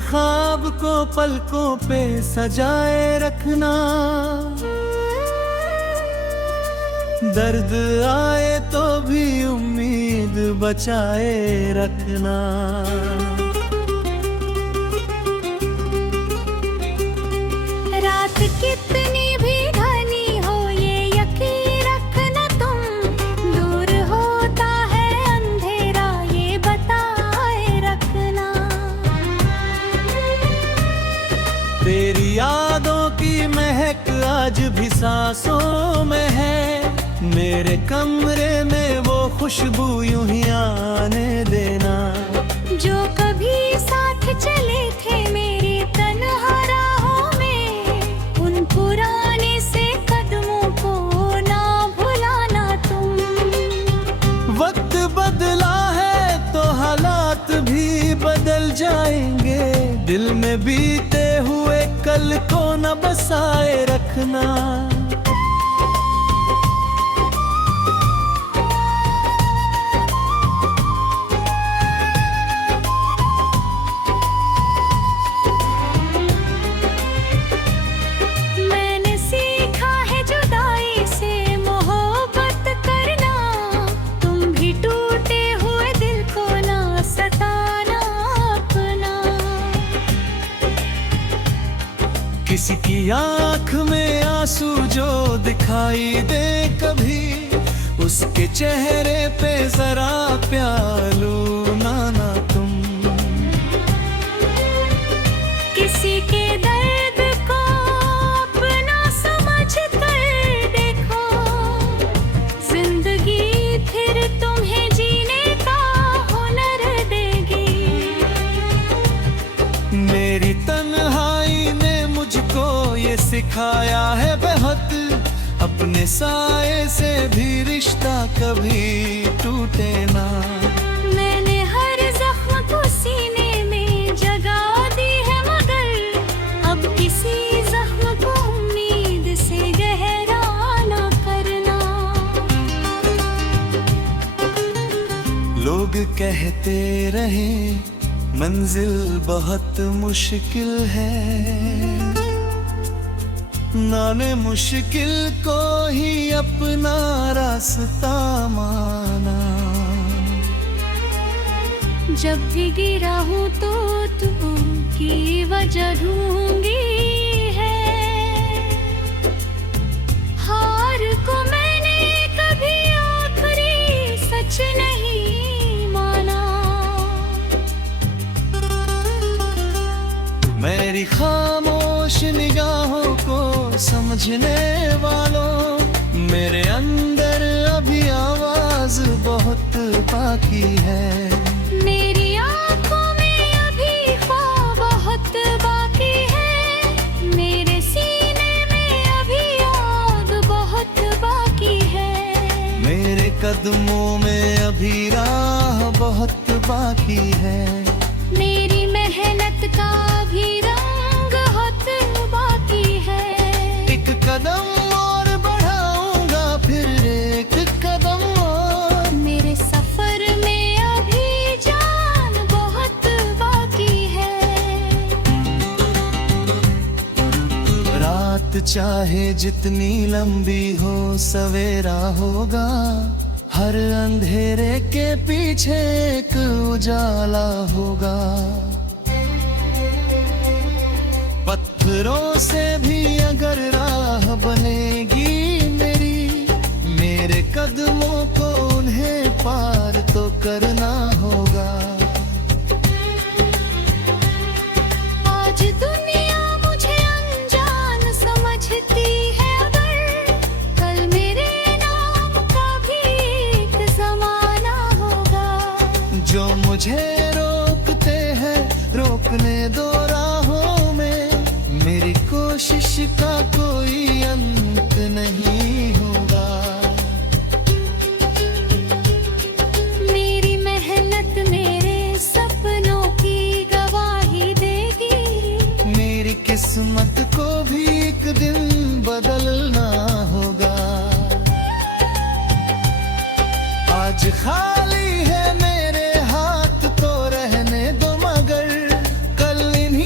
ख्वाब को पलकों पे सजाए रखना, दर्द आए तो भी उम्मीद बचाए रखना। रात कितनी भी घनी हो ये यकीन रखना, तुम दूर होता है अंधेरा ये बताए रखना। तेरी यादों की महक आज भी सांसों में है, मेरे कमरे में वो खुशबू यूं ही आने देना। जो कभी साथ चले थे मेरी तन्हा राहों में, उन पुराने से कदमों को ना भुलाना तुम। वक्त बदला है तो हालात भी बदल जाएंगे, दिल में बीते हुए कल को न बसाए रखना। किसी की आँख में आंसू जो दिखाई दे कभी, उसके चेहरे पे जरा प्यालू ना तुम। किसी के दर्द को अपना समझ कर देखो, जिंदगी फिर तुम्हें जीने का हुनर देगी। मेरी तन्हाई ने मुझको ये सिखाया है बहुत, अपने साए से भी रिश्ता कभी टूटे ना। मैंने हर जख्म को सीने में जगा दी है, मगर अब किसी जख्म को उम्मीद से गहरा ना करना। लोग कहते रहे मंजिल बहुत मुश्किल है, नाने मुश्किल को ही अपना रास्ता माना। जब भी गिरा हूँ तो तुमकी वजह ढूंढी है, हार को मैंने कभी आखिरी सच नहीं माना। मेरी खामोश निगाहों को समझने वालों, मेरे अंदर अभी आवाज बहुत बाकी है। मेरी आंखों में अभी ख्वाब बहुत बाकी है, मेरे सीने में अभी आग बहुत बाकी है। मेरे कदमों में अभी राह बहुत बाकी है। मेरी मेहनत का भी रंग बहुत बाकी है। एक कदम और बढ़ाऊंगा फिर एक कदम और, मेरे सफर में अभी जान बहुत बाकी है। रात चाहे जितनी लंबी हो सवेरा होगा, हर अंधेरे के पीछे एक उजाला होगा। पत्थरों से भी अगर राह बनेगी मेरी, मेरे कदमों को उन्हें पार तो करना होगा। आज दुनिया मुझे अनजान समझती है, अगर कल मेरे नाम का भी एक जमाना होगा। जो मुझे रोकते हैं रोकने दो राहों में, मेरी कोशिश का कोई अंत नहीं होगा। मेरी मेहनत मेरे सपनों की गवाही देगी। मेरी किस्मत को भी एक दिन बदलना होगा। आज खाली है मेरे हाथ तो रहने दो, मगर कल इन्हीं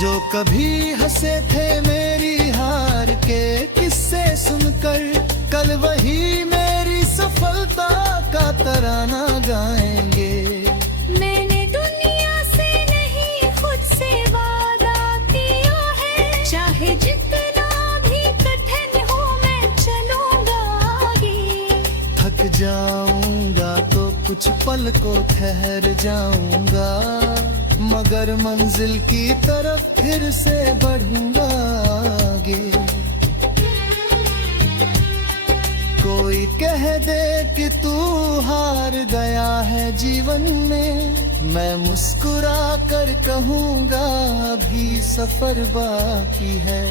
जो कभी हंसे थे मेरी हार के किस्से सुनकर, कल वही मेरी सफलता का तराना गाएंगे। मैंने दुनिया से नहीं खुद से वादा किया है, चाहे जितना भी कठिन हो मैं चलूंगा आगे। थक जाऊंगा तो कुछ पल को ठहर जाऊंगा, मगर मंजिल की तरफ फिर से बढ़ूंगा आगे। कोई कह दे कि तू हार गया है जीवन में, मैं मुस्कुरा कर कहूंगा अभी सफर बाकी है।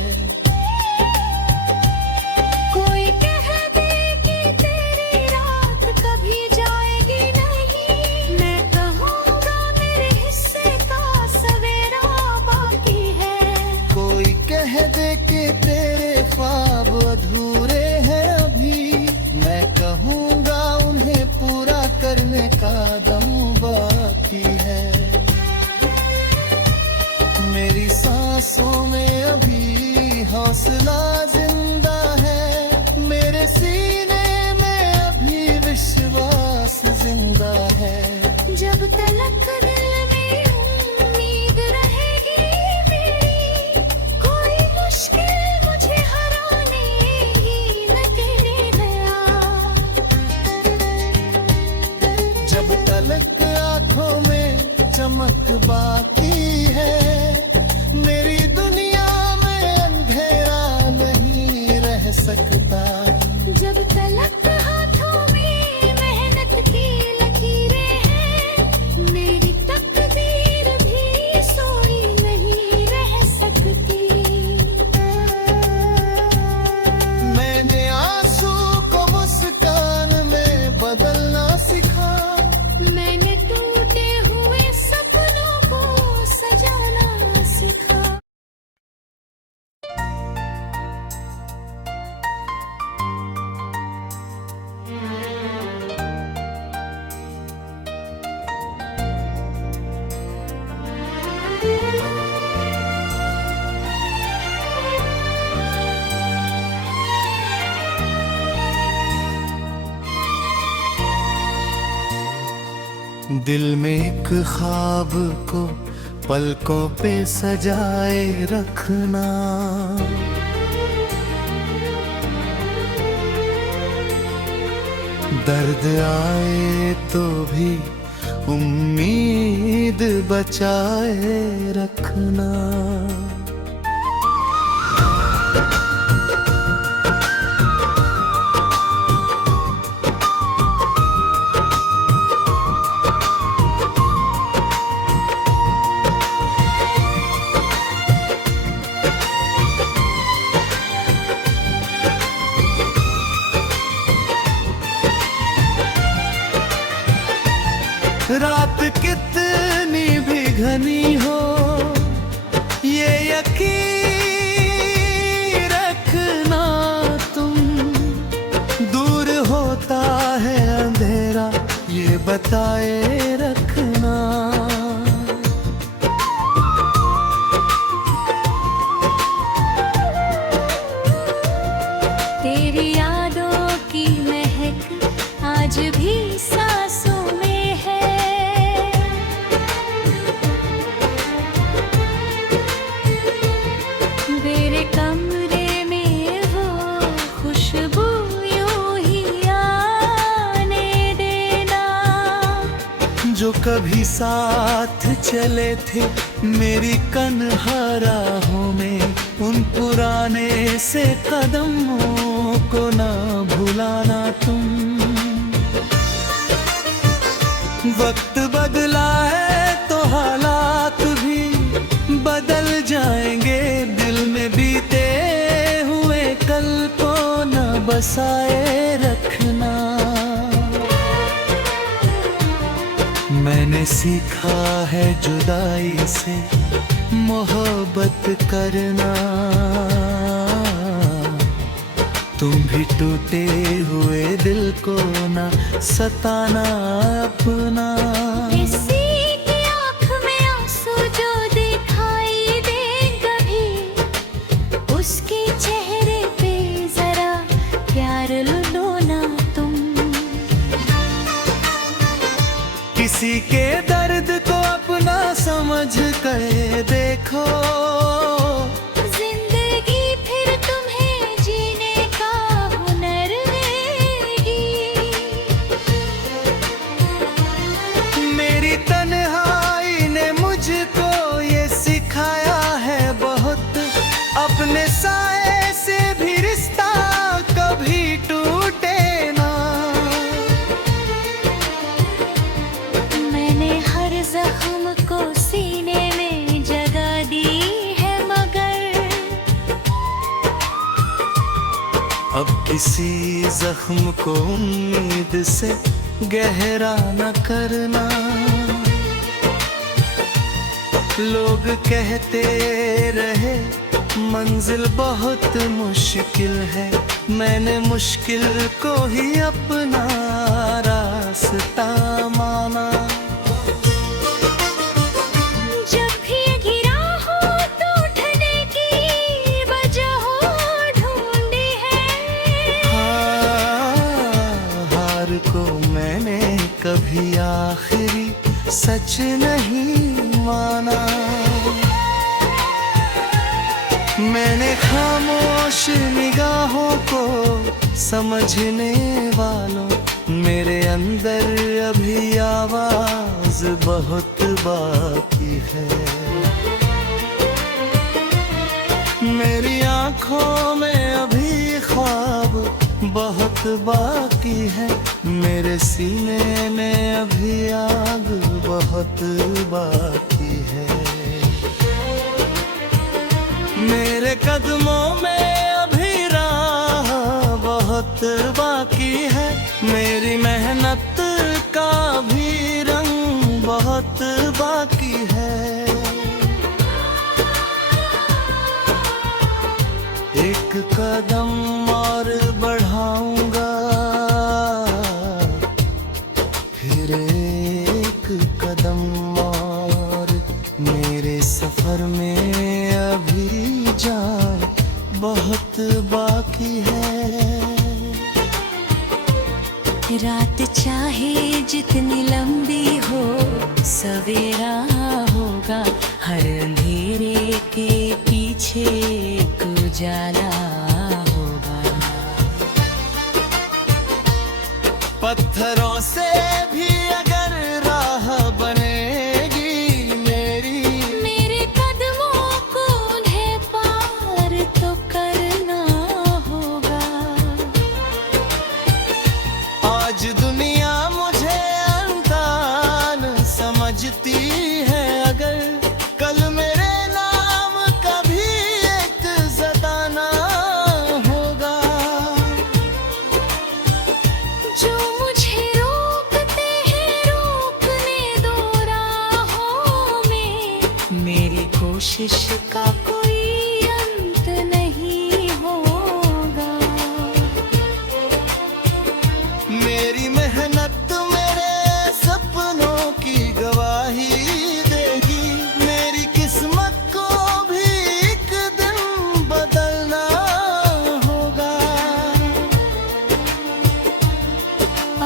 कोई कह दे कि तेरी रात कभी जाएगी नहीं, मैं कहूँगा मेरे हिस्से का सवेरा बाकी है। कोई कह दे कि तेरे ख्वाब अधूरे हैं अभी, मैं कहूँगा उन्हें पूरा करने का दम बाकी है। मेरी सांसों में अभी हौसला जिंदा है, मेरे सीने में अभी विश्वास जिंदा है। जब तलक दिल में उम्मीद रहेगी मेरी, कोई मुश्किल मुझे हराने ही न देने गया। जब तलक आँखों में चमक बाकी है, मेरी दुनिया में अंधेरा नहीं रह सकता। जब तलक हाथों में मेहनत की लकीरें हैं, मेरी तकदीर भी सोई नहीं रह सकती। मैंने आंसू को मुस्कान में बदलना सीखा, मैंने टूटे हुए सपनों को सजाना सीखा। दिल में एक ख्वाब को पलकों पे सजाए रखना, दर्द आए तो भी उम्मीद बचाए रखना। रात कितनी भी घनी हो, ये यकीन रखना तुम, दूर होता है अंधेरा ये बताए रखना। तेरी यादों की महक आज भी सांसों में है, मेरे कमरे में वो खुशबू यूं ही आने देना। जो कभी साथ चले थे मेरी कन्हाराहों में, उन पुराने से कदमों को ना भुलाना तुम। वक्त बदला है तो हालात भी बदल जाएंगे, दिल में बीते हुए कल को न बसाए रखना। मैंने सीखा है जुदाई से मोहब्बत करना, तुम भी टूटे हुए दिल को ना सताना अपना। किसी की आँख में आंसू जो दिखाई दे किसी जख्म को उम्मीद से गहरा न करना। लोग कहते रहे मंजिल बहुत मुश्किल है, मैंने मुश्किल को ही अपना रास्ता माना। जब भी गिरा हो तो उठने की वजह ढूंढी है। हार को मैंने कभी आखिरी सच नहीं माना। मैंने खामोश निगाहों को समझने वालों, मेरे अंदर अभी आवाज बहुत बाकी है। मेरी आंखों में अभी ख्वाब बहुत बाकी है, मेरे सीने में अभी आग बहुत बाकी है। मेरे कदमों में अभी राह बहुत बाकी है, मेरी मेहनत का भी रंग बहुत बाकी है। एक कदम और बढ़ाऊंगा, फिर एक कदम और, मेरे सफर में अभी जान बहुत बाकी है। रात चाहे जितनी लंबी हो सवेरा होगा, हर अंधेरे के पीछे एक उजाला होगा। पत्थरों से भी अगर राह बनेगी मेरी, मेरे कदमों को उन्हें पार तो करना होगा। आज दुनिया मुझे अनजान समझती है, अगर कल मेरे नाम का भी एक जताना होगा। जो मुझे रोकते हैं रोकने दो राहों में, मेरी कोशिश का कोई अंत नहीं होगा। मेरी मेहनत मेरे सपनों की गवाही देगी, मेरी किस्मत को भी एक दिन बदलना होगा।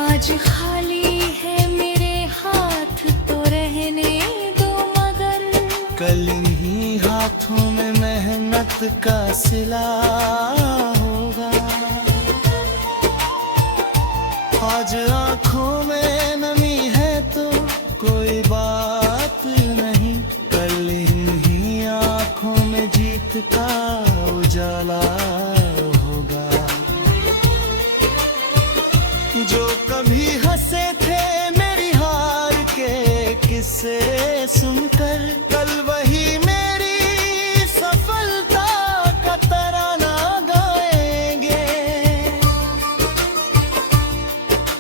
आज खाली है मेरे हाथ तो रहने दो, मगर कल इन्हीं हाथों में मेहनत का सिला होगा। आज आंखों में नमी है तो कोई बात नहीं, कल इन्हीं आंखों में जीत का उजाला होगा। जो कभी हंसे थे मेरी हार के किस्से सुनकर, कल वही मेरी सफलता का तराना गाएंगे।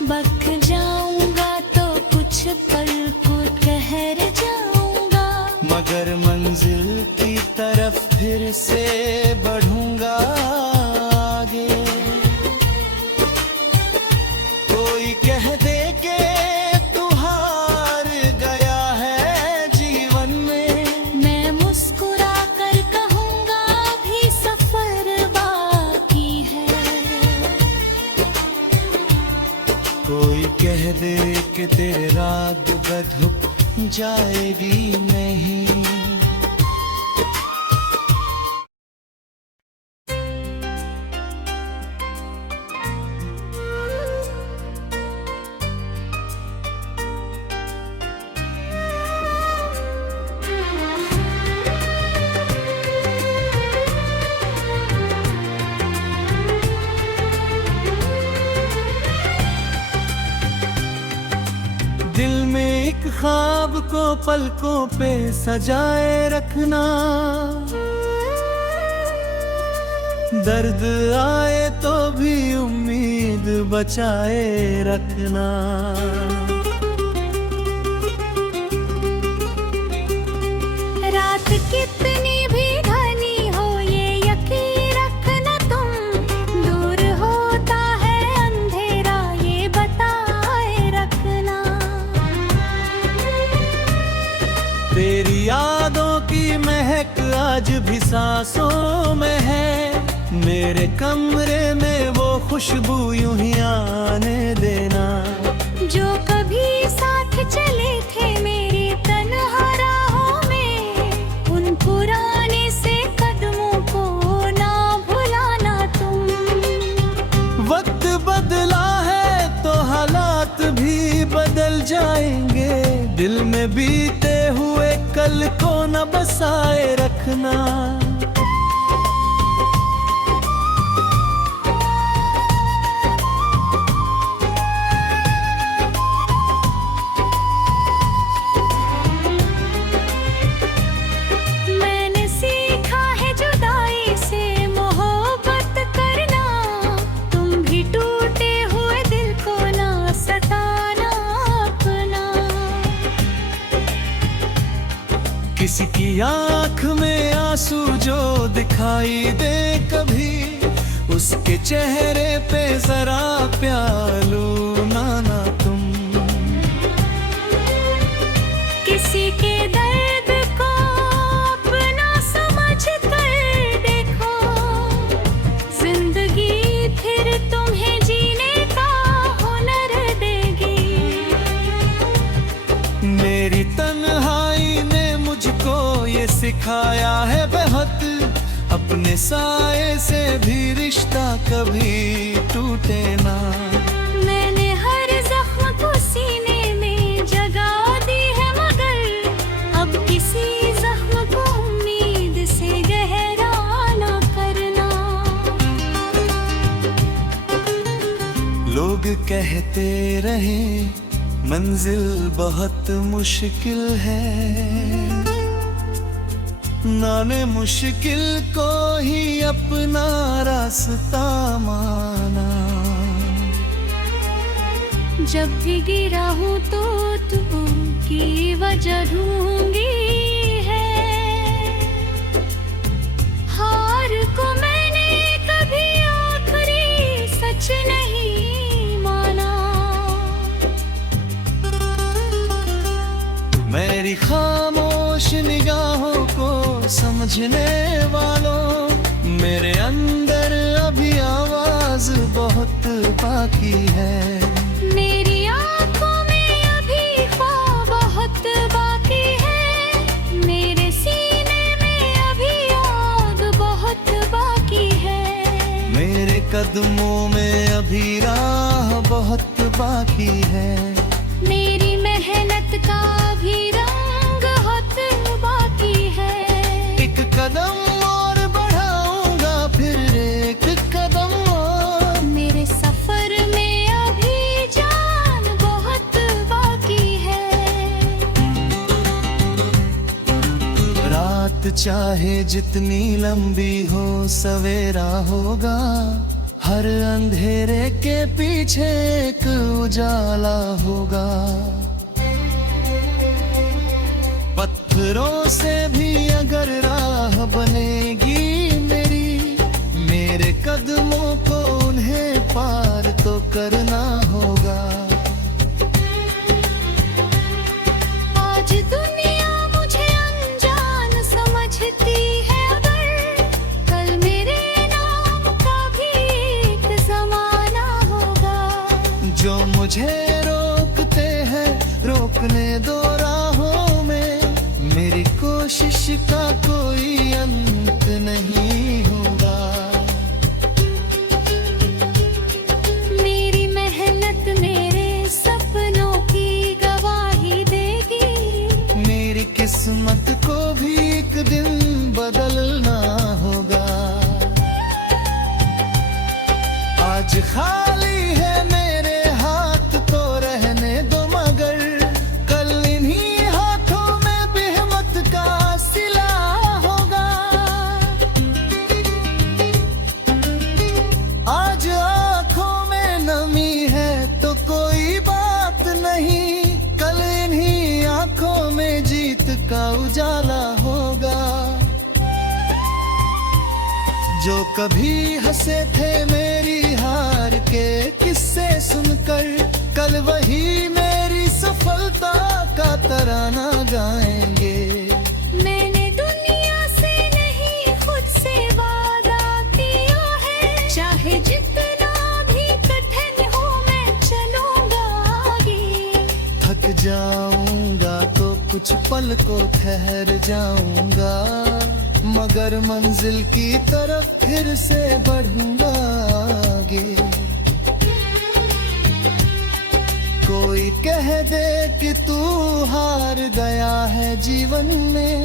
बक जाऊंगा तो कुछ पल को ठहर जाऊंगा, मगर मंजिल की तरफ फिर से बढ़ूंगा आगे। कोई कह दे के तू हार गया है जीवन में, मैं मुस्कुरा कर कहूंगा भी सफर बाकी है। कोई कह दे कि तेरे राग बधुक जाएगी नहीं। दिल में एक ख्वाब को पलकों पे सजाए रखना, दर्द आए तो भी उम्मीद बचाए रखना। रात कितनी भी घनी हो ये यकीन रखना तुम, दूर होता है अंधेरा ये बताए रखना। तेरी यादों की महक आज भी सांसों में है, मेरे कमरे में वो खुशबू यूं ही आने देना। जो कभी साथ चले थे मेरी तन्हा राहों में, उन पुराने से कदमों को ना भुलाना तुम। वक्त बदला है तो हालात भी बदल जाएंगे, दिल में बीते हुए कल को न बसाए रखना। मैंने सीखा है जुदाई से मोहब्बत करना, तुम भी टूटे हुए दिल को ना सताना अपना। किसी की आंख में आंसू जो दिखाई दे कभी, उसके चेहरे पे जरा प्यालू ना तुम। किसी के दर्द को अपना समझ कर देखो, जिंदगी फिर तुम्हें जीने का हुनर देगी। मेरी तन्हाई ने मुझको ये सिखाया है बहुत, अपने साए से भी रिश्ता कभी टूटे ना। मैंने हर जख्म को सीने में जगह दी है, मगर अब किसी जख्म को उम्मीद से गहरा ना करना। लोग कहते रहे मंजिल बहुत मुश्किल है, नाने मुश्किल को ही अपना रास्ता माना। जब भी गिरा हूँ तो तुमकी वजह ढूंढी है, हार को मैंने कभी आखिरी सच नहीं माना। मेरी खामोश निगाहों को समझने वालों, मेरे अंदर अभी आवाज बहुत बाकी है। मेरी आंखों में अभी ख्वाब बहुत बाकी है, मेरे सीने में अभी आग बहुत बाकी है। मेरे कदमों में अभी राह बहुत बाकी है। मेरी मेहनत का भी रंग बहुत बाकी है। एक कदम और बढ़ाऊंगा फिर एक कदम और, मेरे सफर में अभी जान बहुत बाकी है। रात चाहे जितनी लंबी हो सवेरा होगा, हर अंधेरे के पीछे एक उजाला होगा। पत्थरों से भी अगर राह बनेगी मेरी, मेरे कदमों को उन्हें पार तो करना होगा। आज दुनिया मुझे अनजान समझती है, अगर कल मेरे नाम का भी एक जमाना होगा। जो मुझे रोकते हैं रोकने दो राहों में, मेरी कोशिश का कोई अंत नहीं होगा। मेरी मेहनत मेरे सपनों की गवाही देगी। मेरी किस्मत को भी एक दिन बदलना होगा। आज खाली है मेरे हाथ तो रहने दो, मगर कल इन्हीं हाथों में भी हिम्मत का सिला होगा। जो कभी हंसे थे मेरी हार के किस्से सुनकर, कल वही मेरी सफलता का तराना गाएंगे। मैंने दुनिया से नहीं खुद से वादा किया है, चाहे जितना भी कठिन हो मैं चलूंगा आगे। थक जाऊंगा तो कुछ पल को ठहर जाऊंगा, मगर मंजिल की तरफ फिर से बढ़ूंगा आगे। कोई कह दे कि तू हार गया है जीवन में,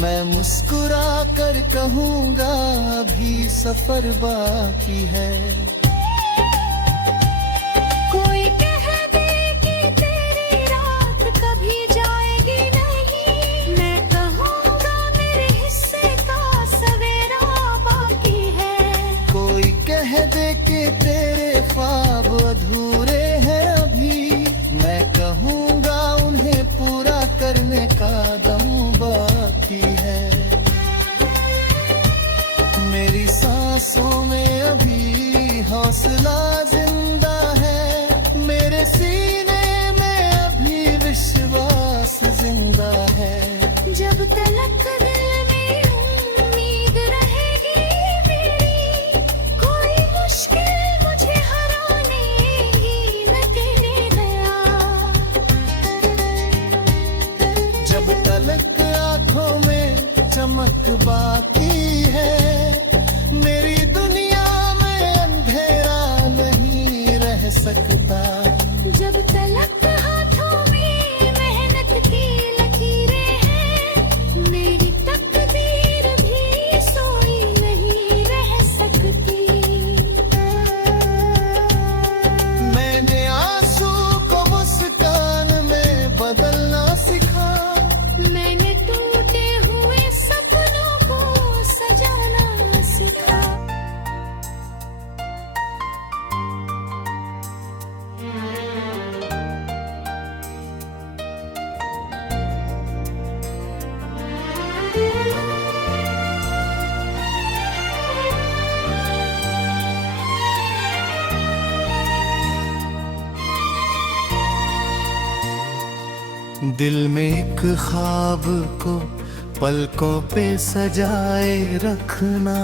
मैं मुस्कुरा कर कहूँगा अभी सफर बाकी है। कोई कह दे कि तेरी रात कभी जाएगी नहीं, मैं कहूँगा मेरे हिस्से का सवेरा बाकी है। कोई कह दे कि तेरे ख्वाब अधूरे हैं अभी, मैं कहूँगा उन्हें पूरा करने का दम बाकी है। मेरी सांसों में अभी हौसला जिंदा है, मेरे सीने में अभी विश्वास जिंदा है। जब तलक दिल में उम्मीद रहेगी मेरी, कोई मुश्किल मुझे हराने ही न तेरे गया। जब तलक आंखों में चमक बाकी है, मेरी दुनिया में अंधेरा नहीं रह सकता। जब तलक हाथों में मेहनत की लकीरें हैं, मेरी तकदीर भी सोई नहीं रह सकती। मैंने आंसू को मुस्कान में बदलना सिखा, मैंने टूटे हुए सपनों को सजाना सीखा। दिल में एक ख्वाब को पलकों पे सजाए रखना,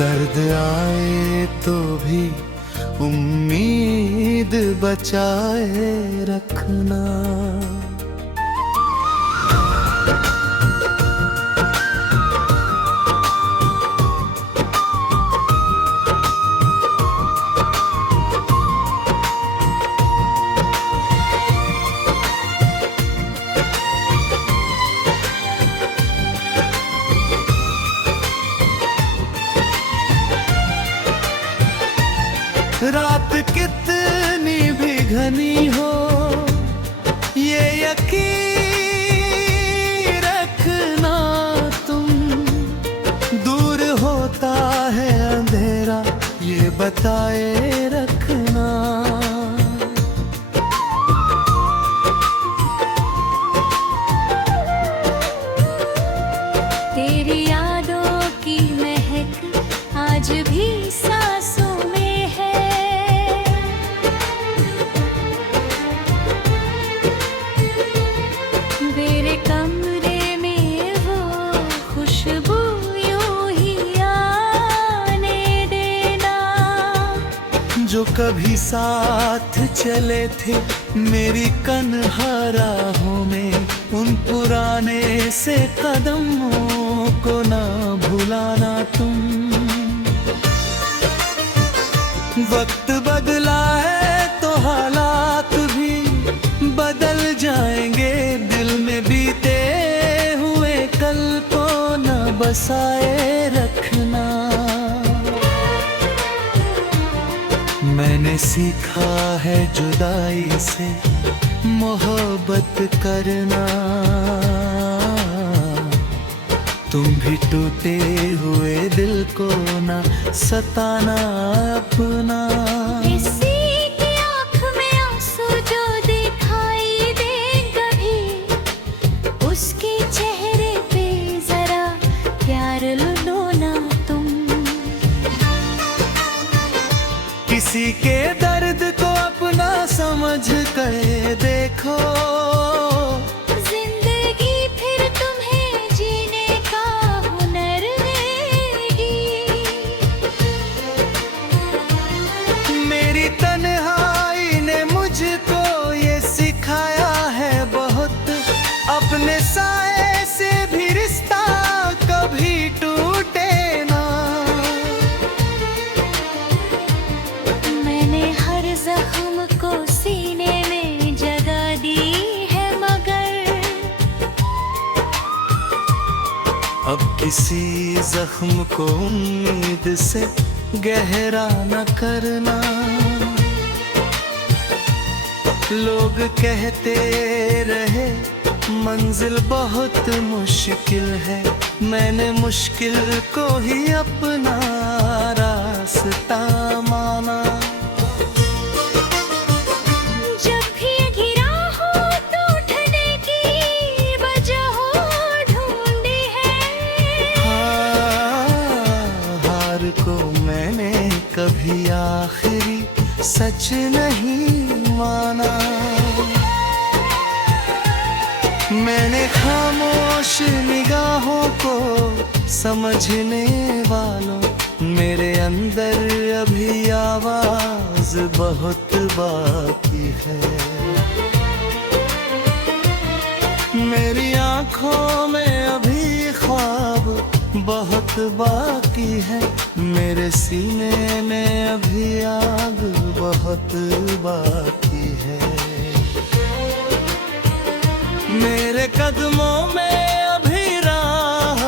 दर्द आए तो भी उम्मीद बचाए रखना। रात कितनी भी घनी हो, ये यकीन रखना तुम, दूर होता है अंधेरा ये बताए रखना। तेरी यादों की महक आज भी सांसों में है, मेरे कमरे में वो खुशबू यूं ही आने देना। जो कभी साथ चले थे मेरी कन्हा राहों में, उन पुराने से कदमों को ना भुलाना तुम। वक्त बदला है तो हालात भी बदल जाएंगे, दिल में बीते हुए कल को न बसाए रखना। मैंने सीखा है जुदाई से मोहब्बत करना, तुम भी टूटे हुए दिल को ना सताना अपना। किसी की आँख में आंसू जो दिखाई दे कभी, उस अब किसी जख्म को उम्मीद से गहरा न करना। लोग कहते रहे मंजिल बहुत मुश्किल है, मैंने मुश्किल को ही अपना रास्ता माना। जब भी गिरा हो तो उठने की वजह हो ढूंढी है। हार को मैंने कभी आखिरी सच नहीं माना। मैंने खामोश निगाहों को समझने वालों, मेरे अंदर अभी आवाज बहुत बाकी है। मेरी आंखों में अभी ख्वाब बहुत बाकी है, मेरे सीने में अभी आग बहुत बाकी है। मेरे कदमों में अभी राह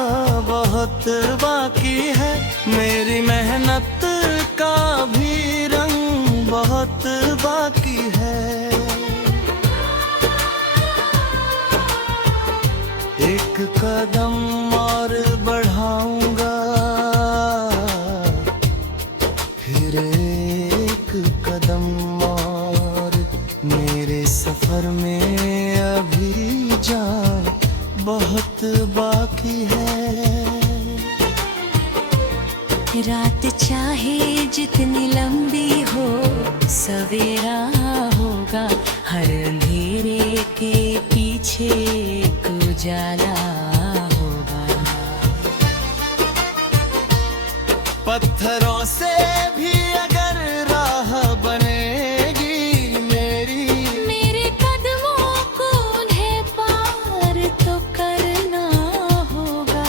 बहुत बाकी है, मेरी मेहनत का भी रंग बहुत बाकी है। एक कदम और बढ़ाऊंगा, फिर एक कदम और, मेरे सफर में अभी जान बहुत बाकी है। रात चाहे जितनी लंबी हो सवेरा होगा, हर अंधेरे के पीछे एक उजाला होगा। पत्थरों से भी अगर राह बनेगी मेरी, मेरे कदमों को उन्हें पार तो करना होगा।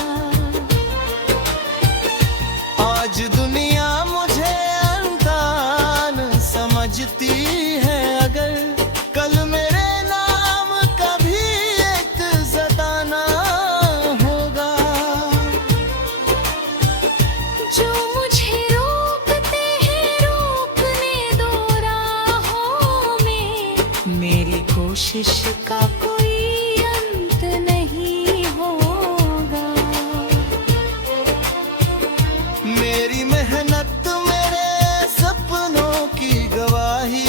आज दुनिया मुझे अनजान समझती है, अगर कल मेरे नाम का भी एक जताना होगा। जो मुझे रोकते हैं रोकने दो राहों में, मेरी कोशिश का कोई अंत नहीं होगा। मेरी मेहनत मेरे सपनों की गवाही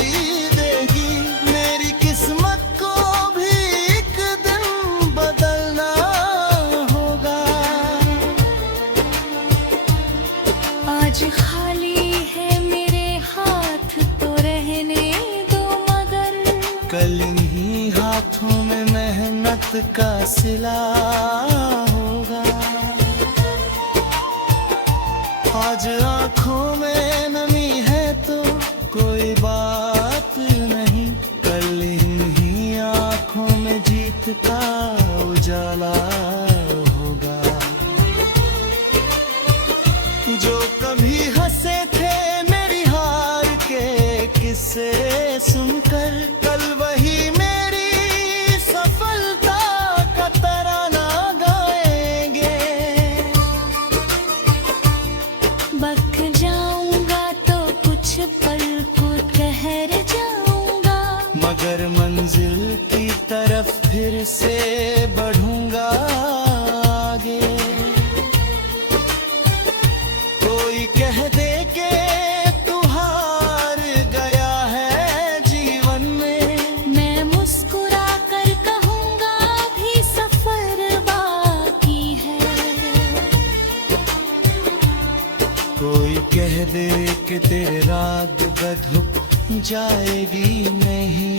देगी, मेरी किस्मत को भी एक दिन बदलना होगा। आज खाली है मेरे हाथ तो रहने दो, मगर कल इन्हीं हाथों में मेहनत का सिला होगा। आज आंखों में नमी है तो कोई बात नहीं, कल इन्हीं आंखों में जीत का उजाला होगा। जो कभी हंसे थे मेरी हार के किस्से सुनकर, कल वही मेरी सफलता का तराना गाएंगे। बक जाऊंगा तो कुछ पल को ठहर जाऊंगा, मगर मंजिल की तरफ फिर से बढ़ूंगा आगे। कोई कह दे के तू हार गया है जीवन में, मैं मुस्कुरा कर कहूंगा भी सफर बाकी है। कोई कह दे कि तेरे राग बधुप जाएगी नहीं,